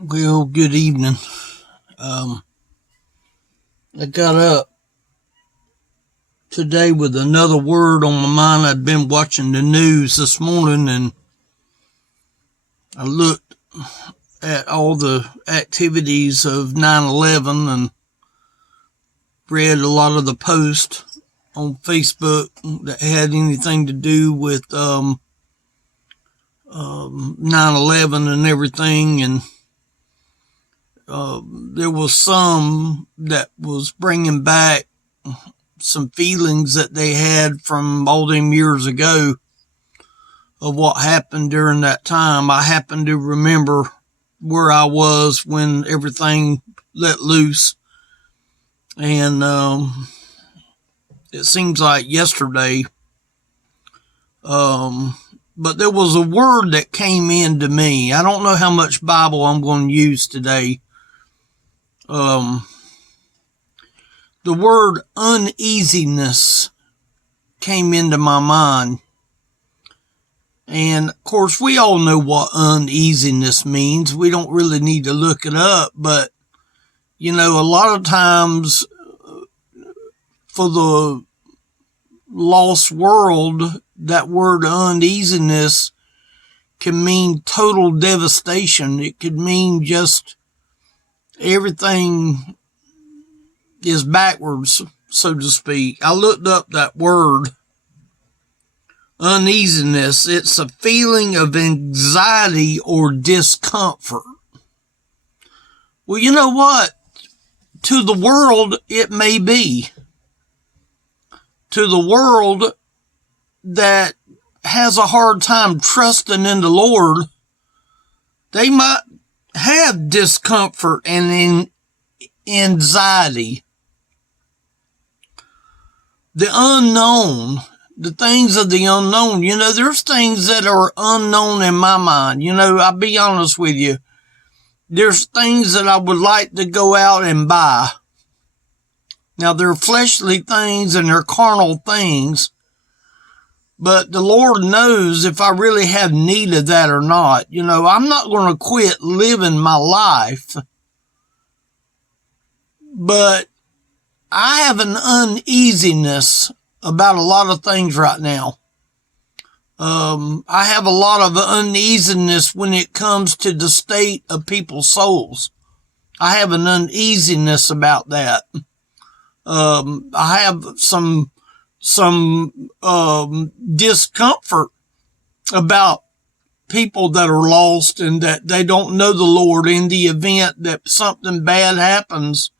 Well, good evening. I got up today with another word on my mind. I'd been watching the news this morning and I looked at all the activities of 9/11 and read a lot of the posts on Facebook that had anything to do with 9/11 and everything. And there was some that was bringing back some feelings that they had from all them years ago of what happened during that time. I happen to remember where I was when everything let loose, and it seems like yesterday. But there was a word that came into me. I don't know how much Bible I'm going to use today. The word uneasiness came into my mind. And of course, we all know what uneasiness means. We don't really need to look it up, but a lot of times for the lost world, that word uneasiness can mean total devastation. It could mean just everything is backwards, so to speak. I looked up that word, uneasiness. It's a feeling of anxiety or discomfort. Well, you know what? To the world, it may be. To the world that has a hard time trusting in the Lord, they might have discomfort and anxiety. The unknown, the things of the unknown, there's things that are unknown in my mind. I'll be honest with you. There's things that I would like to go out and buy. Now, they're fleshly things and they're carnal things, but the Lord knows if I really have need of that or not. I'm not going to quit living my life, but I have an uneasiness about a lot of things right now. I have a lot of uneasiness when it comes to the state of people's souls. I have an uneasiness about that. I have some discomfort about people that are lost and that they don't know the Lord, in the event that something bad happens,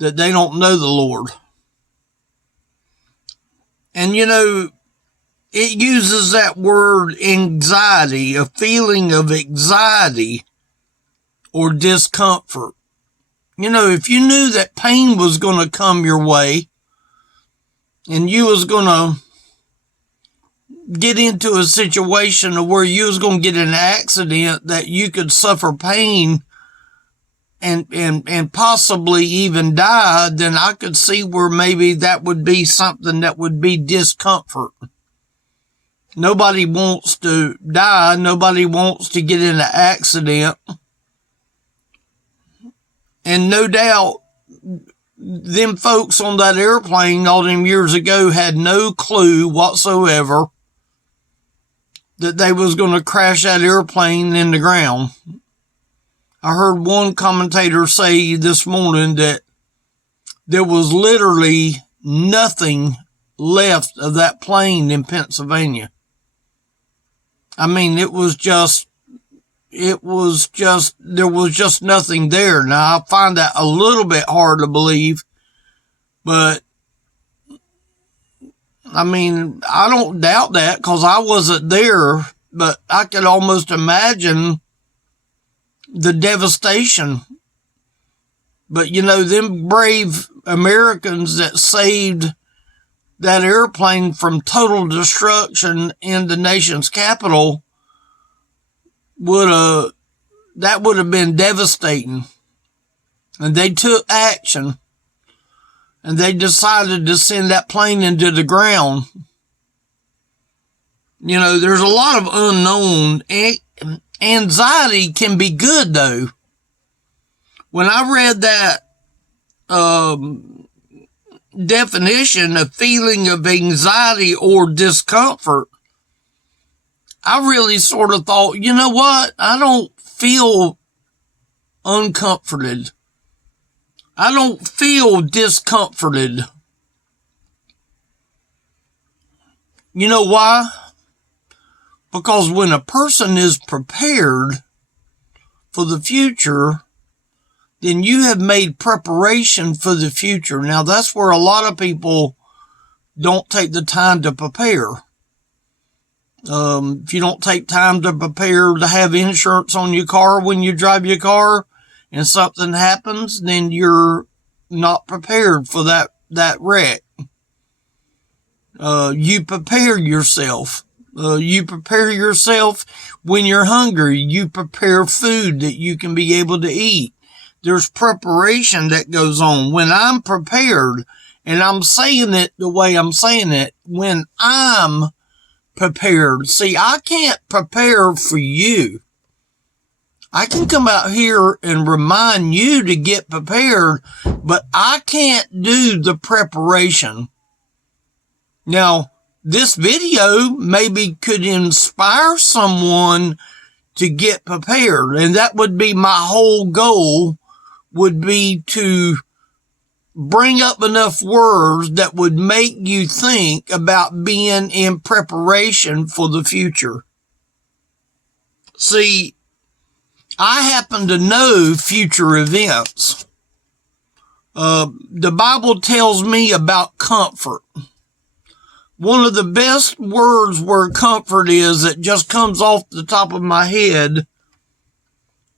that they don't know the Lord. And it uses that word anxiety, a feeling of anxiety or discomfort. If you knew that pain was going to come your way and you was going to get into a situation where you was going to get in an accident, that you could suffer pain and possibly even die, then I could see where maybe that would be something that would be discomfort. Nobody wants to die. Nobody wants to get in an accident. And no doubt, them folks on that airplane all them years ago had no clue whatsoever that they was going to crash that airplane in the ground. I heard one commentator say this morning that there was literally nothing left of that plane in Pennsylvania. I mean, there was just nothing there. Now, I find that a little bit hard to believe, but I mean, I don't doubt that because I wasn't there, but I could almost imagine the devastation. But them brave Americans that saved that airplane from total destruction in the nation's capital, that would have been devastating. And they took action and they decided to send that plane into the ground. There's a lot of unknown. Anxiety can be good though. When I read that definition of feeling of anxiety or discomfort, I really sort of thought, you know what? I don't feel uncomforted. I don't feel discomforted. You know why? Because when a person is prepared for the future, then you have made preparation for the future. Now, that's where a lot of people don't take the time to prepare. If you don't take time to prepare to have insurance on your car when you drive your car and something happens, then you're not prepared for that wreck. You prepare yourself. You prepare yourself when you're hungry. You prepare food that you can be able to eat. There's preparation that goes on. When I'm prepared, and I'm saying it the way I'm saying it, when I'm prepared. See, I can't prepare for you. I can come out here and remind you to get prepared, but I can't do the preparation. Now, this video maybe could inspire someone to get prepared, and that would be my whole goal, would be to bring up enough words that would make you think about being in preparation for the future. See, I happen to know future events. The Bible tells me about comfort. One of the best words where comfort is that just comes off the top of my head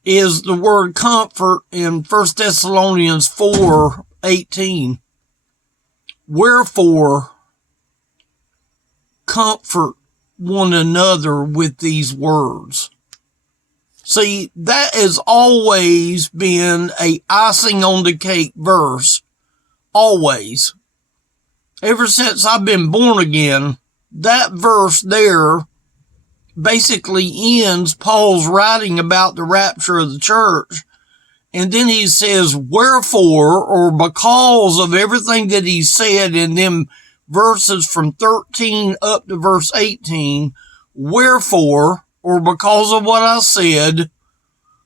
is the word comfort in 1 Thessalonians 4:18. Wherefore, comfort one another with these words. See, that has always been a icing on the cake verse. Always. Ever since I've been born again, that verse there basically ends Paul's writing about the rapture of the church. And then he says, wherefore, or because of everything that he said in them verses from 13 up to verse 18, wherefore, or because of what I said,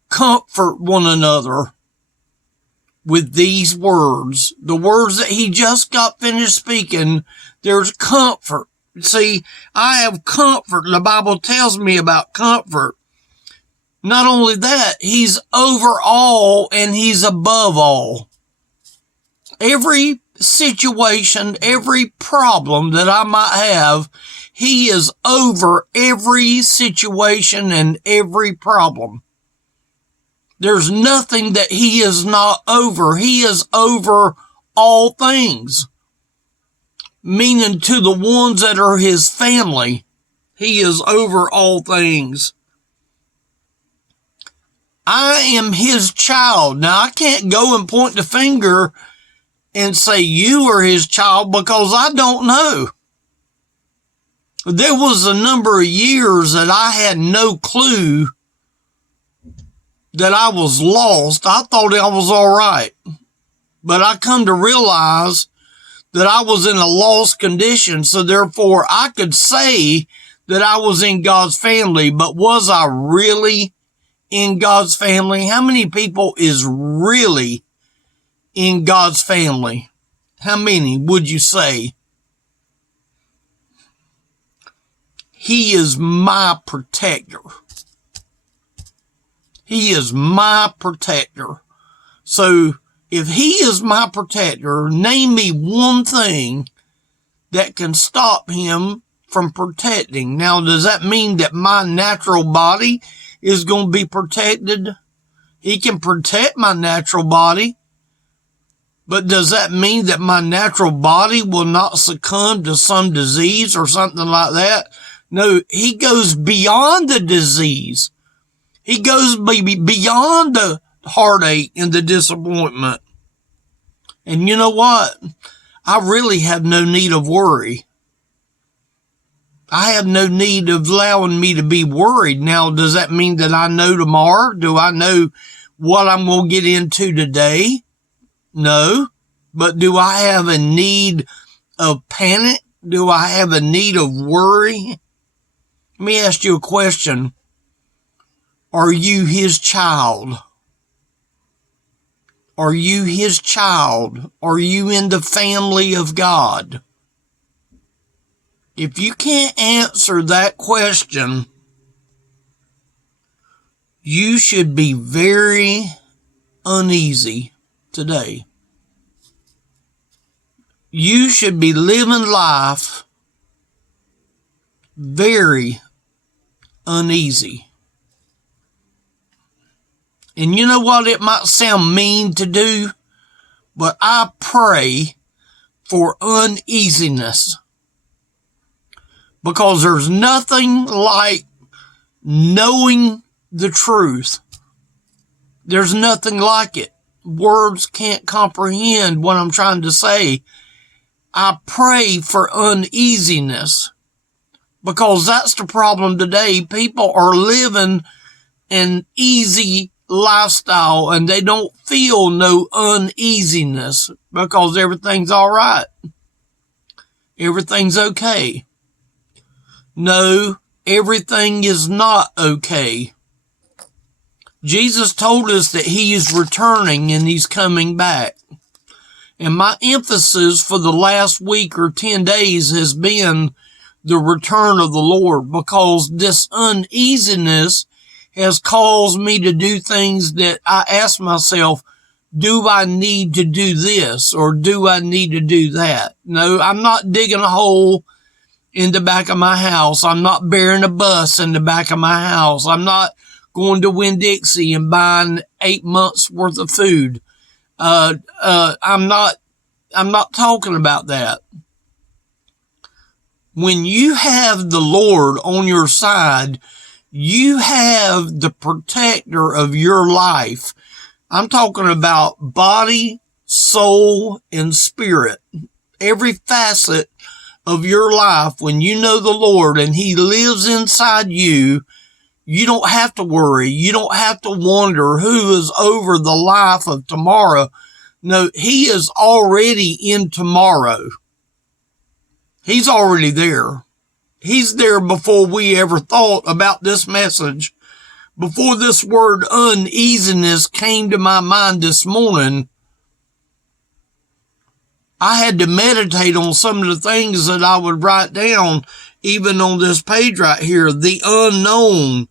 comfort one another with these words. The words that he just got finished speaking, there's comfort. See, I have comfort. The Bible tells me about comfort. Not only that, he's over all and he's above all. Every situation, every problem that I might have, he is over every situation and every problem. There's nothing that he is not over. He is over all things. Meaning to the ones that are his family, he is over all things. I am his child. Now, I can't go and point the finger and say you are his child because I don't know. There was a number of years that I had no clue that I was lost. I thought I was all right. But I come to realize that I was in a lost condition, so therefore I could say that I was in God's family, but was I really in God's family? How many people is really in God's family? How many would you say? He is my protector. He is my protector. So if he is my protector, name me one thing that can stop him from protecting. Now, does that mean that my natural body is going to be protected? He can protect my natural body. But does that mean that my natural body will not succumb to some disease or something like that? No, he goes beyond the disease. He goes beyond the heartache and the disappointment. And you know what? I really have no need of worry. I have no need of allowing me to be worried. Now, does that mean that I know tomorrow? Do I know what I'm going to get into today? No. But do I have a need of panic? Do I have a need of worry? Let me ask you a question. Are you his child? Are you his child? Are you in the family of God? If you can't answer that question, you should be very uneasy today. You should be living life very uneasy. And you know what? It might sound mean to do, but I pray for uneasiness. Because there's nothing like knowing the truth. There's nothing like it. Words can't comprehend what I'm trying to say. I pray for uneasiness. Because that's the problem today. People are living an easy lifestyle and they don't feel no uneasiness because everything's all right. Everything's okay. No, everything is not okay. Jesus told us that he is returning and he's coming back. And my emphasis for the last week or 10 days has been the return of the Lord, because this uneasiness has caused me to do things that I ask myself, do I need to do this or do I need to do that? No, I'm not digging a hole in the back of my house. I'm not burying a bus in the back of my house. I'm not going to Winn-Dixie and buying 8 months worth of food. I'm not talking about that. When you have the Lord on your side, you have the protector of your life. I'm talking about body, soul, and spirit. Every facet of your life, when you know the Lord and he lives inside you, you don't have to worry. You don't have to wonder who is over the life of tomorrow. No, he is already in tomorrow. He's already there. He's there before we ever thought about this message. Before this word uneasiness came to my mind this morning, I had to meditate on some of the things that I would write down, even on this page right here. The unknown.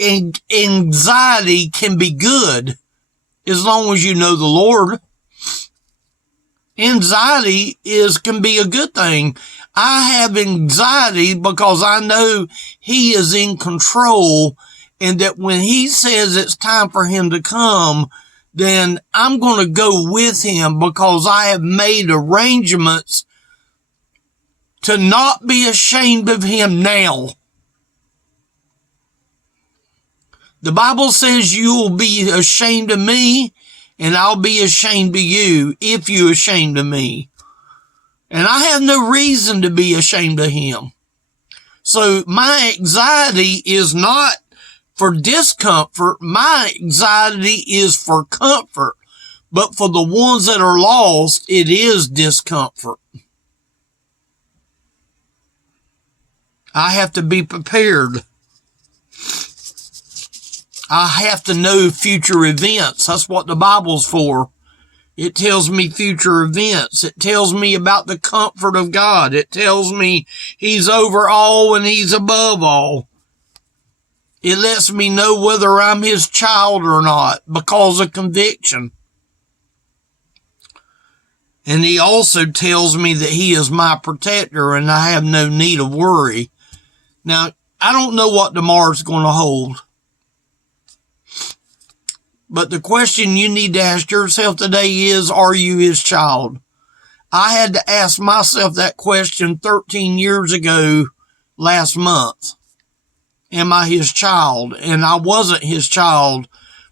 And anxiety can be good as long as you know the Lord. Anxiety can be a good thing. I have anxiety because I know he is in control, and that when he says it's time for him to come, then I'm going to go with him because I have made arrangements to not be ashamed of him now. The Bible says you will be ashamed of me and I'll be ashamed of you if you're ashamed of me. And I have no reason to be ashamed of him. So my anxiety is not for discomfort. My anxiety is for comfort. But for the ones that are lost, it is discomfort. I have to be prepared. I have to know future events. That's what the Bible's for. It tells me future events. It tells me about the comfort of God. It tells me he's over all and he's above all. It lets me know whether I'm his child or not because of conviction. And he also tells me that he is my protector and I have no need of worry. Now, I don't know what tomorrow's going to hold. But the question you need to ask yourself today is, are you his child? I had to ask myself that question 13 years ago last month. Am I his child? And I wasn't his child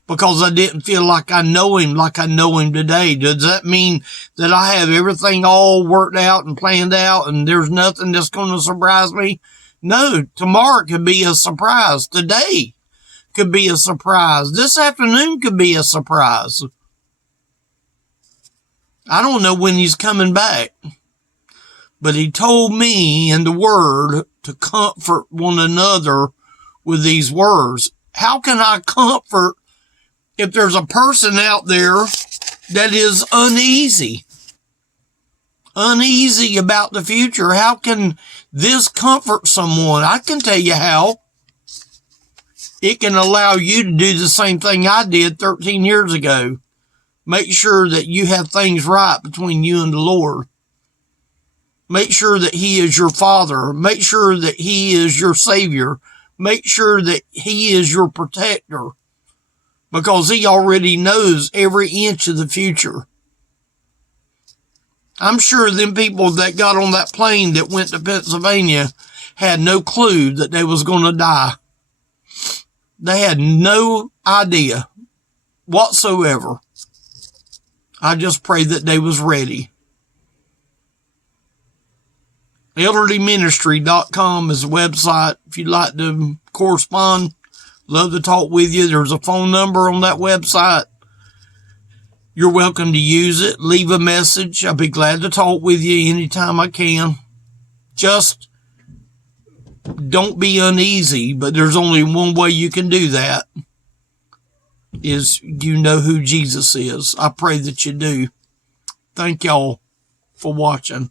because I didn't feel like I know him today. Does that mean that I have everything all worked out and planned out and there's nothing that's going to surprise me? No, tomorrow could be a surprise. Today could be a surprise. This afternoon could be a surprise. I don't know when he's coming back. But he told me in the word to comfort one another with these words. How can I comfort if there's a person out there that is uneasy about the future? How can this comfort someone? I can tell you how. It can allow you to do the same thing I did 13 years ago. Make sure that you have things right between you and the Lord. Make sure that he is your Father. Make sure that he is your Savior. Make sure that he is your protector. Because he already knows every inch of the future. I'm sure them people that got on that plane that went to Pennsylvania had no clue that they was going to die. They had no idea whatsoever. I just pray that they was ready. elderlyministry.com is the website. If you'd like to correspond, love to talk with you. There's a phone number on that website. You're welcome to use it. Leave a message. I'll be glad to talk with you anytime I can. Just don't be uneasy, but there's only one way you can do that, is you know who Jesus is. I pray that you do. Thank y'all for watching.